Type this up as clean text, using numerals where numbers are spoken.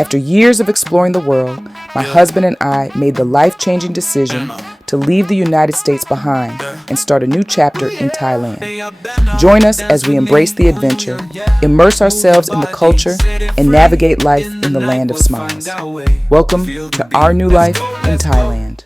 After years of exploring the world, my husband and I made the life-changing decision to leave the United States behind and start a new chapter in Thailand. Join us as we embrace the adventure, immerse ourselves in the culture, and navigate life in the land of smiles. Welcome to our new life in Thailand.